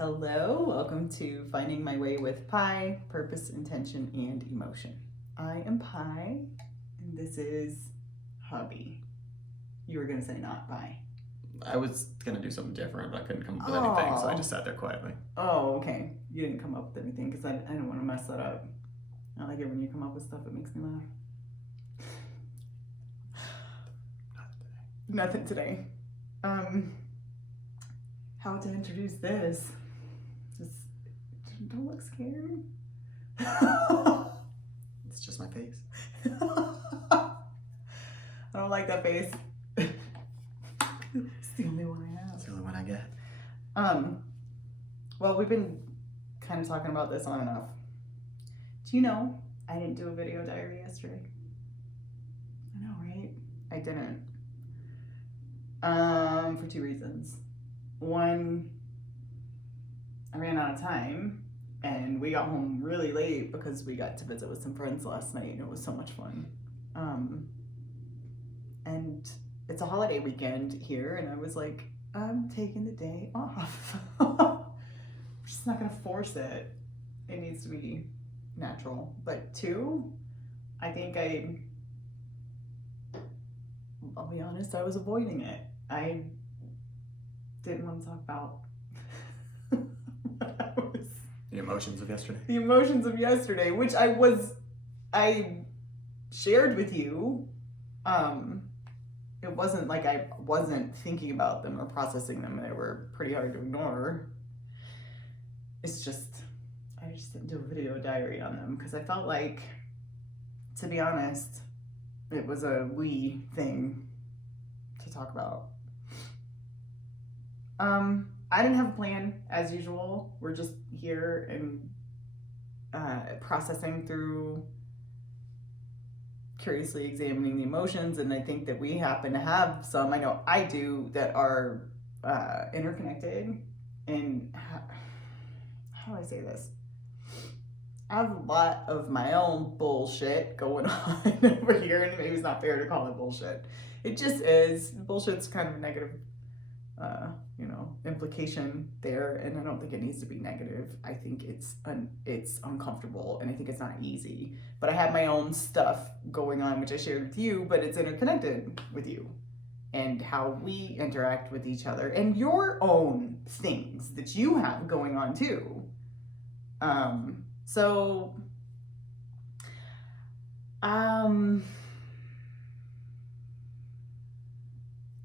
Hello, welcome to Finding My Way with Pi, Purpose, Intention, and Emotion. I am Pi, and this is Hubby. You were going to say not Pi. I was going to do something different, but I couldn't come up with anything, so I just sat there quietly. Oh, okay. You didn't come up with anything, because I didn't want to mess that up. I like it when you come up with stuff that makes me laugh. Nothing today. How to introduce this? Just don't look scared. It's just my face. I don't like that face. It's the only one I have. It's the only one I get. Well, we've been kind of talking about this on and off. Do you know I didn't do a video diary yesterday? I know, right? I didn't. For two reasons. One, I ran out of time and we got home really late because we got to visit with some friends last night and it was so much fun. And it's a holiday weekend here and I was like, I'm taking the day off. I'm just not gonna force it. It needs to be natural. But two, I think I'll be honest, I was avoiding it. I didn't want to talk about The emotions of yesterday. The emotions of yesterday, which I shared with you. It wasn't like I wasn't thinking about them or processing them. They were pretty hard to ignore. It's just, I just didn't do a video diary on them because I felt like, to be honest, it was a we thing to talk about. I didn't have a plan as usual. We're just here and processing through, curiously examining the emotions, and I think that we happen to have some, I know I do, that are interconnected. And how do I say this? I have a lot of my own bullshit going on over here, and maybe it's not fair to call it bullshit. It just is. Bullshit's kind of a negative implication there, and I don't think it needs to be negative. I think it's uncomfortable, and I think it's not easy. But I have my own stuff going on, which I shared with you, but it's interconnected with you, and how we interact with each other, and your own things that you have going on too. I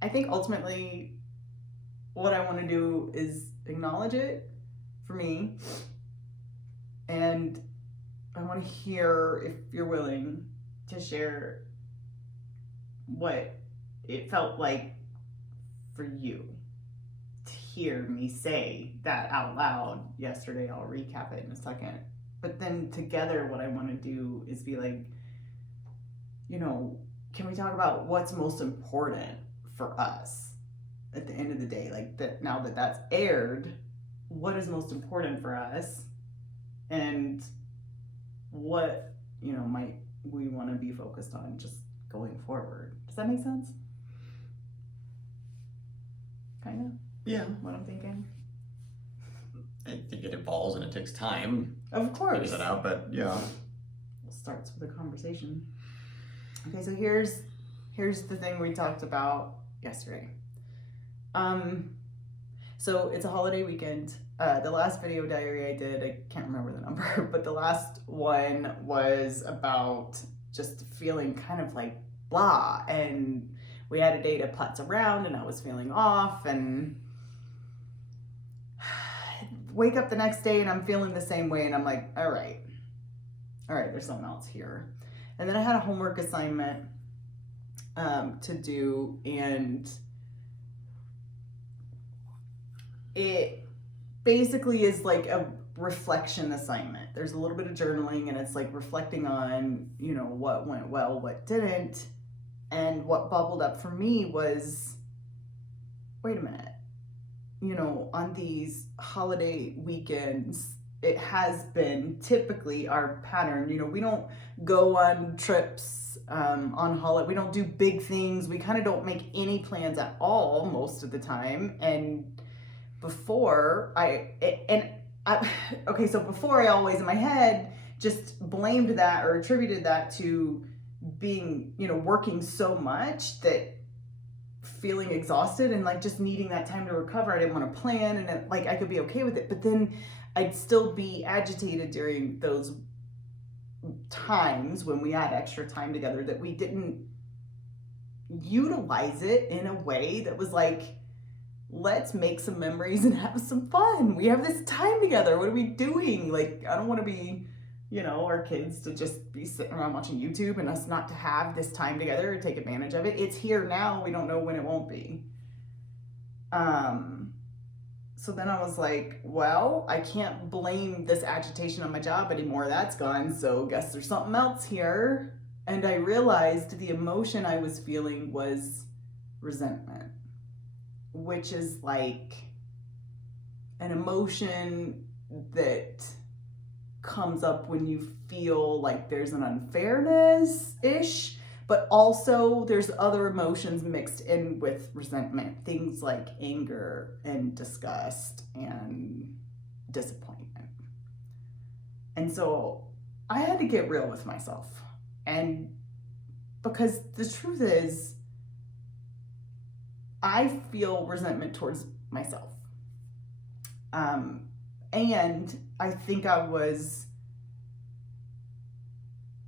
think ultimately what I want to do is acknowledge it for me, and I want to hear, if you're willing to share, what it felt like for you to hear me say that out loud yesterday. I'll recap it in a second. But then together what I want to do is be like, can we talk about what's most important for us at the end of the day? Like, that now that that's aired, what is most important for us, and what might we want to be focused on just going forward? Does that make sense? Kind of? Yeah. What I'm thinking? I think it evolves and it takes time. Of course. To figure that out, but yeah. It starts with a conversation. Okay, so here's the thing we talked about yesterday. So it's a holiday weekend. The last video diary I did, I can't remember the number, but the last one was about just feeling kind of like blah, and we had a day to putz around and I was feeling off, and wake up the next day and I'm feeling the same way, and I'm like, all right, there's something else here. And then I had a homework assignment to do, and it basically is like a reflection assignment. There's a little bit of journaling, and it's like reflecting on, what went well, what didn't. And what bubbled up for me was, wait a minute, on these holiday weekends, it has been typically our pattern. We don't go on trips on holiday. We don't do big things. We kind of don't make any plans at all most of the time. And before okay, so before I always in my head just blamed that or attributed that to being, working so much that feeling exhausted and like just needing that time to recover. I didn't want to plan, and like I could be okay with it, but then I'd still be agitated during those times when we had extra time together that we didn't utilize it in a way that was like, let's make some memories and have some fun. We have this time together. What are we doing? Like, I don't want to be, our kids to just be sitting around watching YouTube and us not to have this time together or take advantage of it. It's here now. We don't know when it won't be. So then I was like, well, I can't blame this agitation on my job anymore. That's gone. So guess there's something else here. And I realized the emotion I was feeling was resentment, which is like an emotion that comes up when you feel like there's an unfairness-ish, but also there's other emotions mixed in with resentment, things like anger and disgust and disappointment. And so I had to get real with myself. And because the truth is, I feel resentment towards myself. And I think I was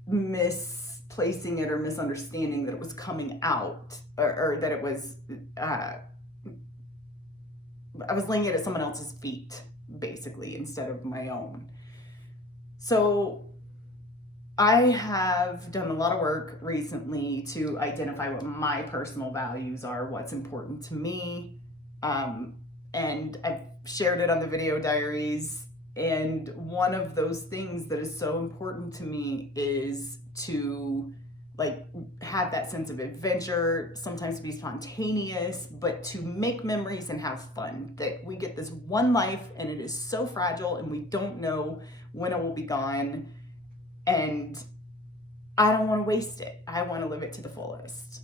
misplacing it or misunderstanding that it was coming out, or that it was, I was laying it at someone else's feet, basically, instead of my own. So I have done a lot of work recently to identify what my personal values are, what's important to me. And I've shared it on the video diaries. And one of those things that is so important to me is to like have that sense of adventure, sometimes to be spontaneous, but to make memories and have fun. That we get this one life and it is so fragile and we don't know when it will be gone. And I don't want to waste it. I want to live it to the fullest.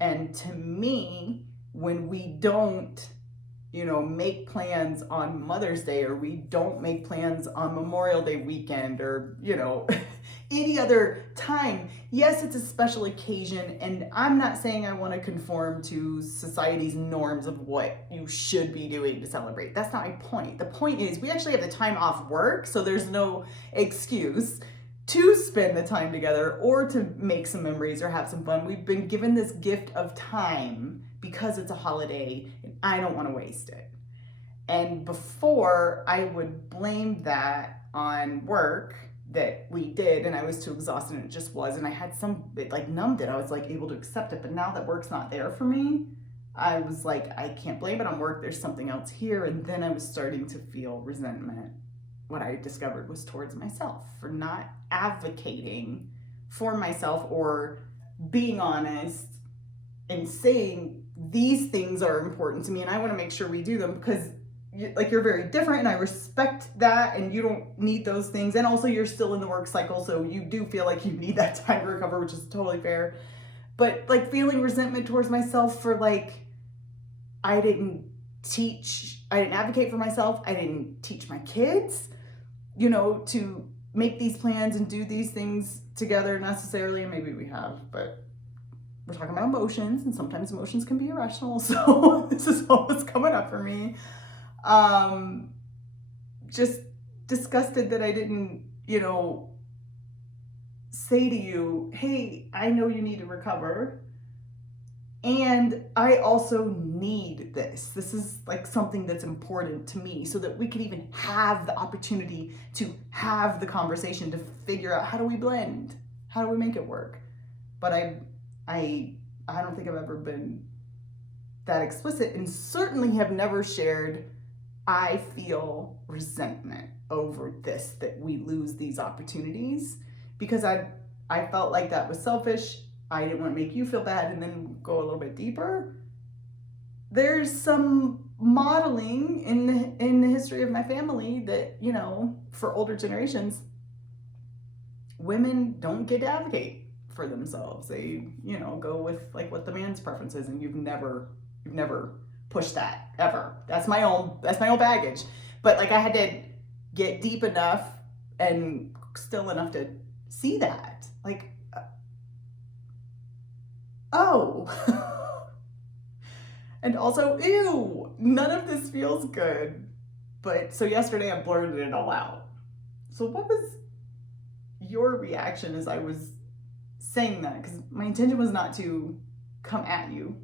And to me, when we don't, make plans on Mother's Day, or we don't make plans on Memorial Day weekend, or, any other time, yes, it's a special occasion. And I'm not saying I want to conform to society's norms of what you should be doing to celebrate. That's not my point. The point is we actually have the time off work, so there's no excuse to spend the time together or to make some memories or have some fun. We've been given this gift of time because it's a holiday, and I don't want to waste it. And before, I would blame that on work that we did, and I was too exhausted, and it just was, and I had it like numbed it. I was like able to accept it, but now that work's not there for me, I was like, I can't blame it on work. There's something else here. And then I was starting to feel resentment. What I discovered was towards myself for not advocating for myself or being honest and saying these things are important to me and I want to make sure we do them because you're very different and I respect that and you don't need those things. And also you're still in the work cycle, so you do feel like you need that time to recover, which is totally fair. But like feeling resentment towards myself for like, I didn't advocate for myself. I didn't teach my kids, to make these plans and do these things together necessarily. And maybe we have, but we're talking about emotions, and sometimes emotions can be irrational. So this is all that's coming up for me. Just disgusted that I didn't, say to you, hey, I know you need to recover. And I also need this. This is like something that's important to me so that we could even have the opportunity to have the conversation to figure out how do we blend? How do we make it work? But I don't think I've ever been that explicit, and certainly have never shared I feel resentment over this, that we lose these opportunities, because I felt like that was selfish. I didn't want to make you feel bad. And then go a little bit deeper. There's some modeling in the history of my family that, for older generations, women don't get to advocate for themselves. They, go with like what the man's preference is, and you've never push that ever. That's my own baggage. But like I had to get deep enough and still enough to see that. Like, oh. And also, ew, none of this feels good. But so yesterday I blurted it all out. So what was your reaction as I was saying that? Because my intention was not to come at you.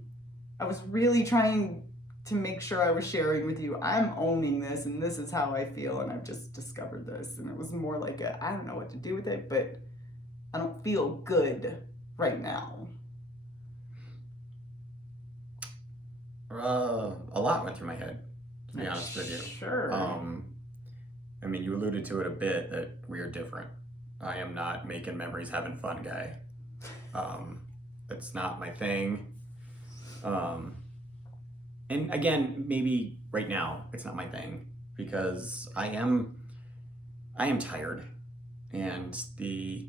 I was really trying to make sure I was sharing with you, I'm owning this and this is how I feel and I've just discovered this. And it was more like I don't know what to do with it, but I don't feel good right now. A lot went through my head, to be honest with you. Sure. I mean, you alluded to it a bit that we are different. I am not making memories, having fun guy. It's not my thing. And again, maybe right now it's not my thing because I am tired, and the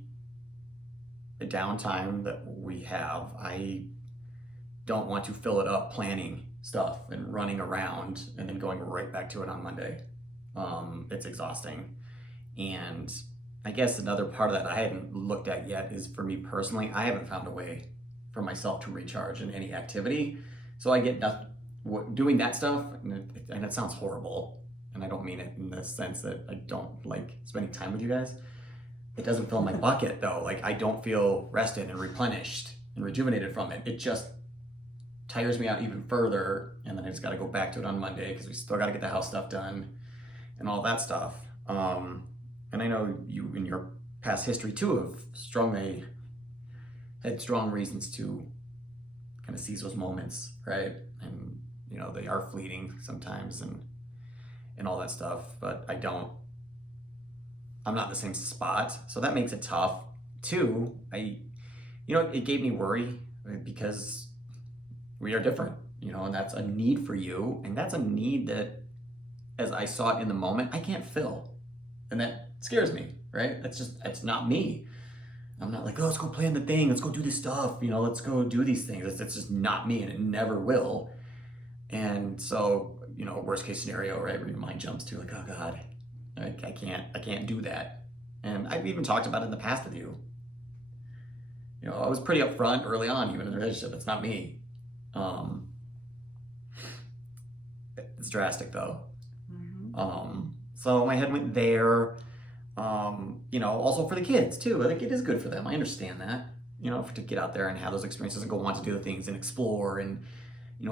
downtime that we have, I don't want to fill it up planning stuff and running around and then going right back to it on Monday. It's exhausting. And I guess another part of that I hadn't looked at yet is, for me personally, I haven't found a way for myself to recharge in any activity. So I get doing that stuff, and it sounds horrible, and I don't mean it in the sense that I don't like spending time with you guys. It doesn't fill my bucket though. Like, I don't feel rested and replenished and rejuvenated from it. It just tires me out even further, and then I just got to go back to it on Monday because we still got to get the house stuff done and all that stuff. And I know you, in your past history too, had strong reasons to kind of seize those moments, right? And you know, they are fleeting sometimes and all that stuff, but I'm not in the same spot, so that makes it tough. Two, it gave me worry because we are different, and that's a need for you, and that's a need that, as I saw it in the moment, I can't fill, and that scares me, right? It's not me. I'm not like, oh, let's go plan the thing, let's go do this stuff, let's go do these things. It's just not me, and it never will. And so, worst case scenario, right, where your mind jumps to like, oh God, I can't do that. And I've even talked about it in the past with you. I was pretty upfront early on, even in the relationship. It's not me. It's drastic though. Mm-hmm. So my head went there. Also for the kids too. I think it is good for them. I understand that. To get out there and have those experiences and go want to do the things and explore and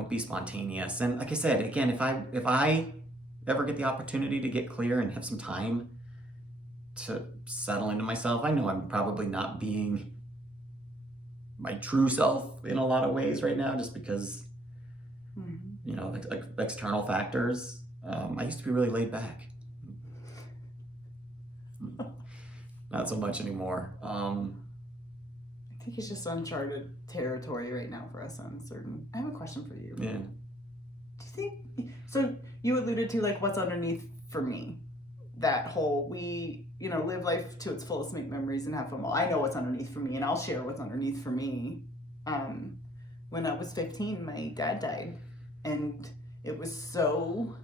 be spontaneous. And like I said, again, if I ever get the opportunity to get clear and have some time to settle into myself, I know I'm probably not being my true self in a lot of ways right now, just because, like external factors. I used to be really laid back. Not so much anymore. I think it's just uncharted territory right now for us on certain. I have a question for you. Yeah. Do you think so? You alluded to like what's underneath for me. That whole we live life to its fullest, make memories, and have fun. Well, I know what's underneath for me, and I'll share what's underneath for me. When I was 15, my dad died, and it was so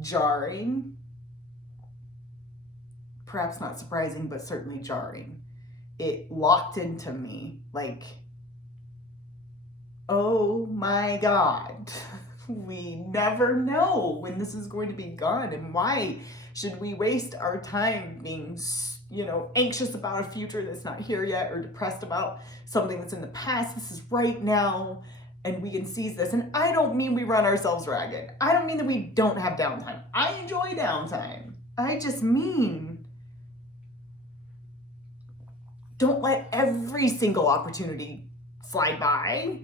jarring. Perhaps not surprising, but certainly jarring. It locked into me like, oh my God, we never know when this is going to be gone, and why should we waste our time being, anxious about a future that's not here yet, or depressed about something that's in the past. This is right now, and we can seize this. And I don't mean we run ourselves ragged. I don't mean that we don't have downtime. I enjoy downtime. I just mean, don't let every single opportunity slide by.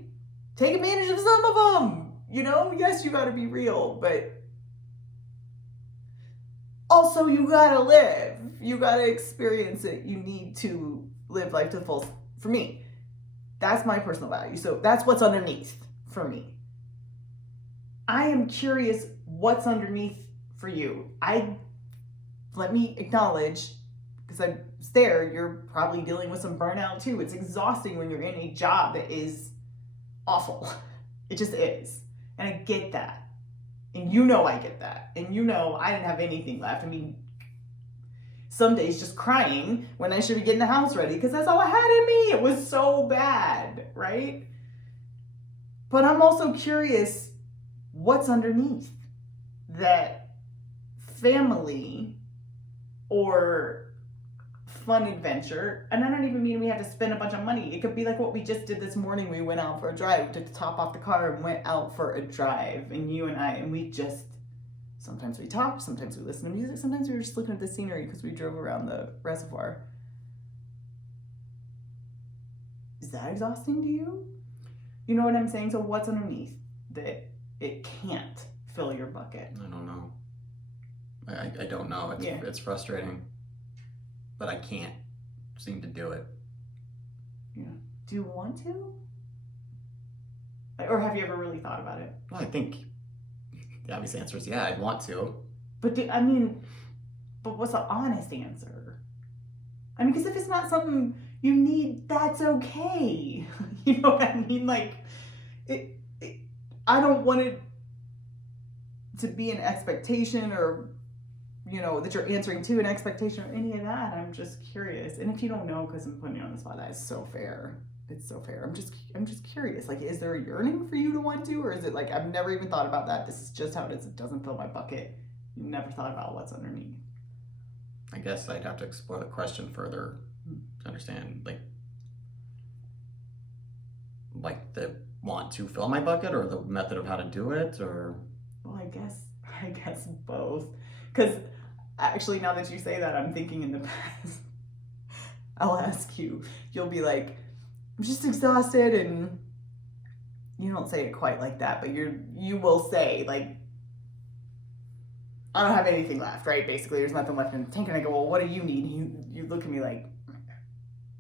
Take advantage of some of them. Yes, you gotta be real, but also you gotta live. You gotta experience it. You need to live life to the fullest. For me, that's my personal value. So that's what's underneath for me. I am curious what's underneath for you. Let me acknowledge, because I'm there, you're probably dealing with some burnout too. It's exhausting when you're in a job that is awful. It just is. And I get that. And you know I get that. And you know I didn't have anything left. I mean, some days just crying when I should be getting the house ready because that's all I had in me. It was so bad, right? But I'm also curious what's underneath that family or fun adventure. And I don't even mean we have to spend a bunch of money. It could be like what we just did this morning. We went out for a drive. We took the top off the car and went out for a drive. And you and I, and we just, sometimes we talked, sometimes we listened to music, sometimes we were just looking at the scenery because we drove around the reservoir. Is that exhausting to you? You know what I'm saying? So what's underneath that it can't fill your bucket? I don't know. I don't know. It's frustrating. But I can't seem to do it. Yeah. Do you want to? Or have you ever really thought about it? Well, I think the obvious answer is yeah, I'd want to. But what's the honest answer? I mean, because if it's not something you need, that's okay. You know what I mean? Like, I don't want it to be an expectation or, you know, that you're answering to an expectation or any of that. I'm just curious. And if you don't know, because I'm putting you on the spot, that is so fair. It's so fair. I'm just curious. Like, is there a yearning for you to want to, or is it like I've never even thought about that? This is just how it is. It doesn't fill my bucket. You never thought about what's underneath. I guess I'd have to explore the question further to understand, like the want to fill my bucket, or the method of how to do it, or. Well, I guess both. Because actually, now that you say that, I'm thinking in the past. I'll ask you. You'll be like, I'm just exhausted, and you don't say it quite like that, but you will say like, I don't have anything left, right? Basically, there's nothing left in the tank, and I go, well, what do you need? And you look at me like,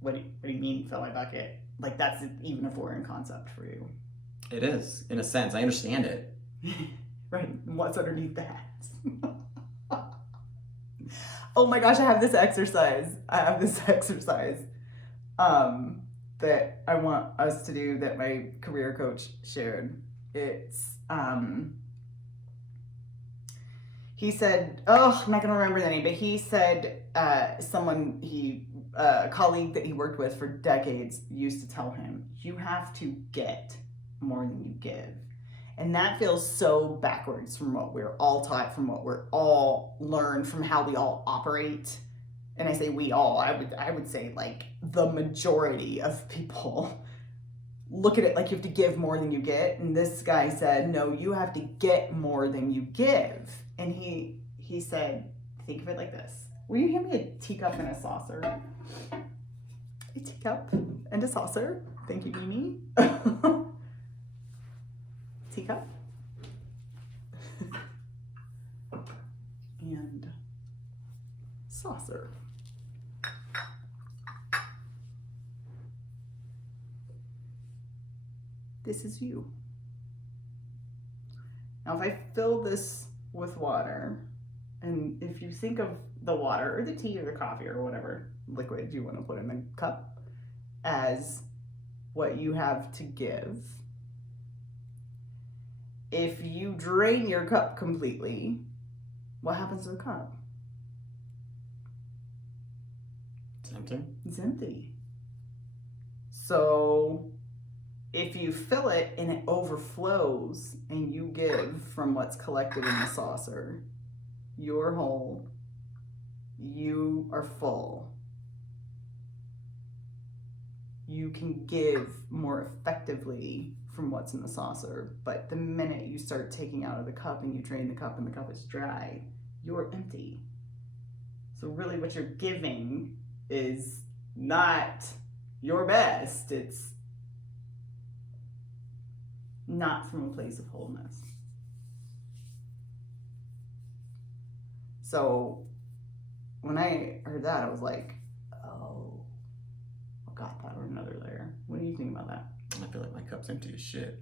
what do you mean fill my bucket? Like that's even a foreign concept for you. It is, in a sense. I understand it. Right? And what's underneath that? Oh my gosh, I have this exercise that I want us to do that my career coach shared. It's he said, oh, I'm not gonna remember the name, but he said a colleague that he worked with for decades used to tell him, you have to get more than you give. And that feels so backwards from what we're all taught, from what we're all learned, from how we all operate. And I say we all, I would say like the majority of people look at it like you have to give more than you get. And this guy said, no, you have to get more than you give. And he said, think of it like this. Will you hand me a teacup and a saucer? A teacup and a saucer. Thank you, Mimi. Teacup. And saucer. This is you. Now, if I fill this with water, and if you think of the water or the tea or the coffee or whatever liquid you want to put in the cup as what you have to give, if you drain your cup completely, what happens to the cup? It's empty. It's empty. So if you fill it and it overflows and you give from what's collected in the saucer, you're whole, you are full. You can give more effectively from what's in the saucer, but the minute you start taking out of the cup and you drain the cup and the cup is dry, you're empty. So really what you're giving is not your best. It's not from a place of wholeness. So when I heard that, I was like, oh, got that or another layer. What do you think about that? I feel like my cup's empty as shit.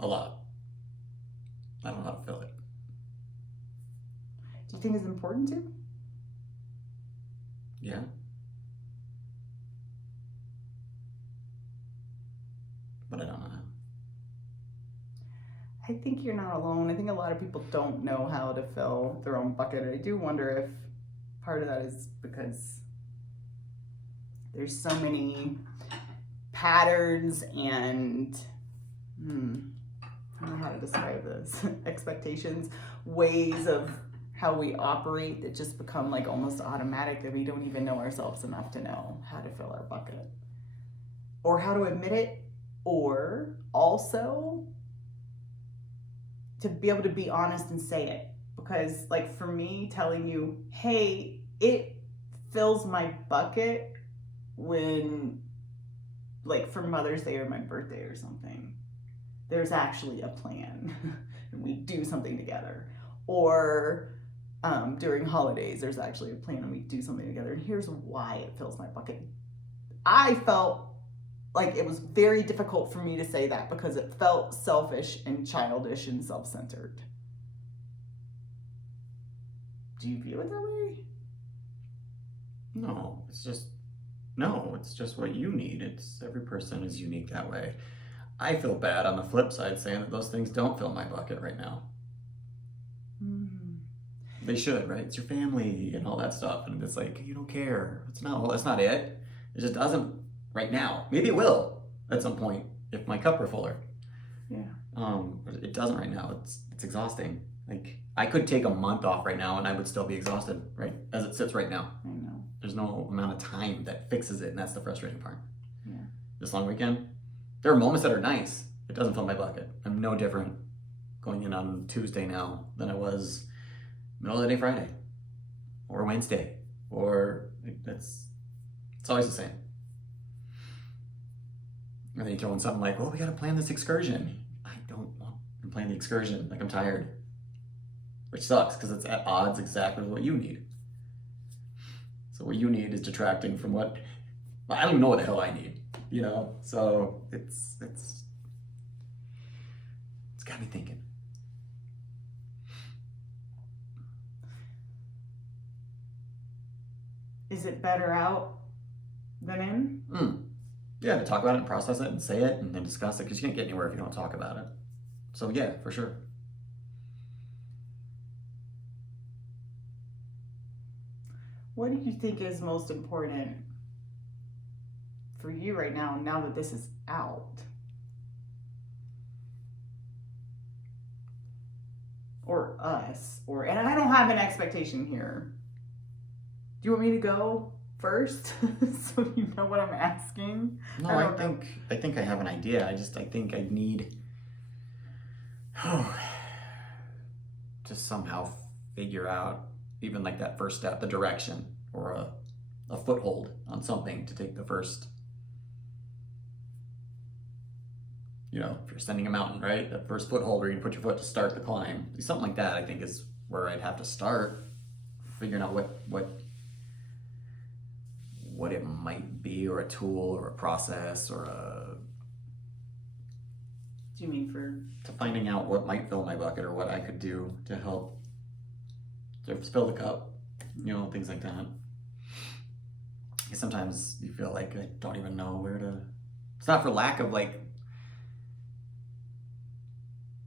A lot. I don't know how to fill it. Do you think it's important to? Yeah. I think you're not alone. I think a lot of people don't know how to fill their own bucket. I do wonder if part of that is because there's so many patterns and I don't know how to describe this expectations, ways of how we operate that just become like almost automatic that we don't even know ourselves enough to know how to fill our bucket or how to admit it, or also to be able to be honest and say it. Because like for me, telling you, hey, it fills my bucket when, like, for Mother's Day or my birthday or something, there's actually a plan and we do something together. Or during holidays, there's actually a plan and we do something together. And here's why it fills my bucket. I felt like it was very difficult for me to say that because it felt selfish and childish and self-centered. Do you view it that way? No, it's just what you need. It's every person is unique that way. I feel bad on the flip side saying that those things don't fill my bucket right now. They should, right? It's your family and all that stuff, and it's like you don't care. It's not. Well, that's not it. It just doesn't right now. Maybe it will at some point if my cup were fuller. Yeah. But it doesn't right now. It's exhausting. Like I could take a month off right now and I would still be exhausted, right? As it sits right now. I know. There's no amount of time that fixes it, and that's the frustrating part. Yeah. This long weekend, there are moments that are nice. It doesn't fill my bucket. I'm no different going in on Tuesday now than I was middle of the day Friday or Wednesday, or it's always the same. And then you throw in something like, "Oh, we got to plan this excursion." I don't want to plan the excursion. Like I'm tired, which sucks because it's at odds exactly with what you need. So what you need is detracting from what I don't even know what the hell I need, you know. So it's got me thinking. Is it better out than in? Yeah, to talk about it and process it and say it and then discuss it, because you can't get anywhere if you don't talk about it. So yeah, for sure. What do you think is most important for you right now that this is out? Or us? And I don't have an expectation here. Do you want me to go first so you know what I'm asking? No, I think I have an idea. I think I need to somehow figure out even like that first step, the direction, or a foothold on something to take the first. You know, if you're ascending a mountain, right? That first foothold where you put your foot to start the climb. Something like that, I think, is where I'd have to start figuring out what it might be, or a tool, or a process, or Do you mean to finding out what might fill my bucket, or what I could do to help to fill the cup, you know, things like that. Because sometimes you feel like I don't even know where to. It's not for lack of like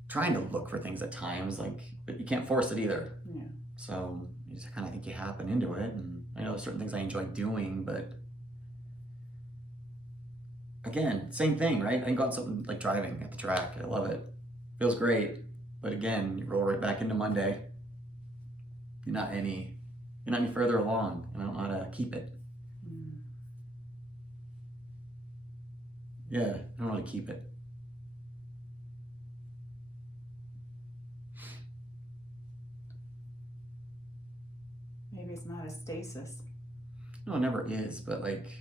trying to look for things at times, like, but you can't force it either. Yeah. So you just kind of think you happen into it, and I know there's certain things I enjoy doing, but again, same thing, right? I can go on something like driving at the track. I love it. Feels great. But again, you roll right back into Monday. You're not any further along. I don't know how to keep it. Yeah, I don't know how to keep it. Maybe it's not a stasis. No, it never is, but like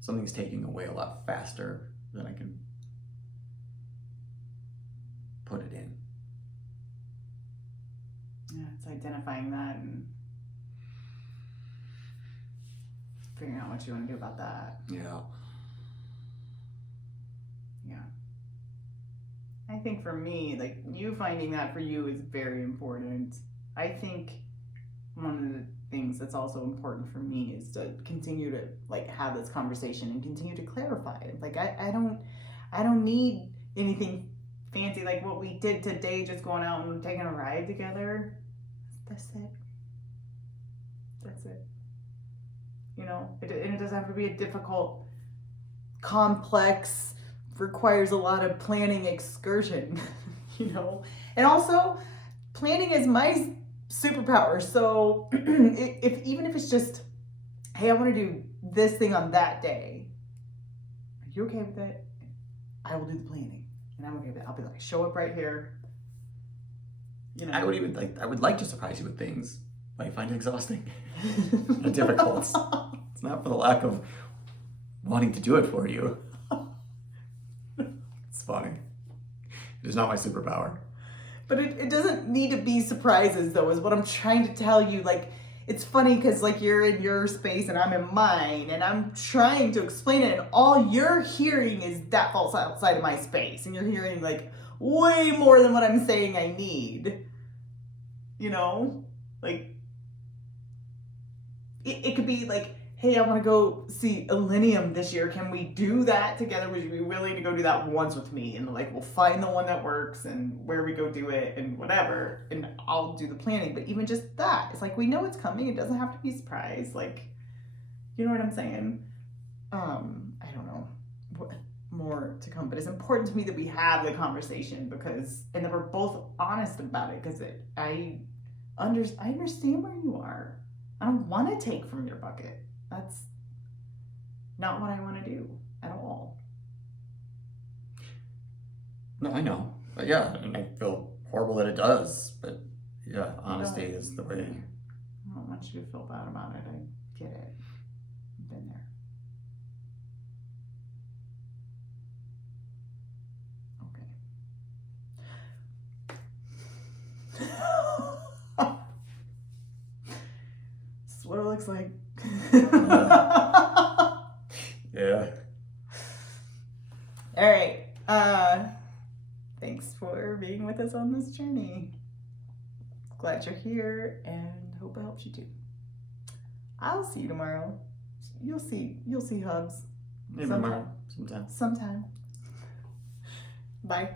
something's taking away a lot faster than I can put it in. Yeah, it's identifying that and figuring out what you want to do about that. Yeah. Yeah. I think for me, like, you finding that for you is very important. I think one of the things that's also important for me is to continue to like have this conversation and continue to clarify it. Like I don't need anything fancy like what we did today, just going out and taking a ride together. That's it. That's it. You know, it doesn't have to be a difficult, complex, requires a lot of planning excursion, you know. And also, planning is my superpower. So if even if it's just, hey, I want to do this thing on that day, are you okay with it? I will do the planning, and I'm okay with it. I'll be like, show up right here. You know, I would like to surprise you with things, but I find it exhausting and difficult. It's not for the lack of wanting to do it for you. It's funny. It is not my superpower. But it doesn't need to be surprises, though, is what I'm trying to tell you. Like, it's funny because, like, you're in your space and I'm in mine, and I'm trying to explain it, and all you're hearing is that falls outside of my space, and you're hearing, like, way more than what I'm saying I need. You know? Like, it could be like, hey, I want to go see Elenium this year. Can we do that together? Would you be willing to go do that once with me? And like, we'll find the one that works and where we go do it and whatever. And I'll do the planning. But even just that, it's like, we know it's coming. It doesn't have to be a surprise. Like, you know what I'm saying? I don't know what more to come, but it's important to me that we have the conversation and that we're both honest about it, because I understand where you are. I don't want to take from your bucket. That's not what I want to do at all. No, I know. But yeah, and I feel horrible that it does. But yeah, honesty is the way. I don't want you to feel bad about it. I get it. I've been there. Okay. This is what it looks like. Yeah. All right. Thanks for being with us on this journey. Glad you're here, and hope it helps you too. I'll see you tomorrow. You'll see Hubs. Maybe tomorrow. Sometime. Sometime. Bye.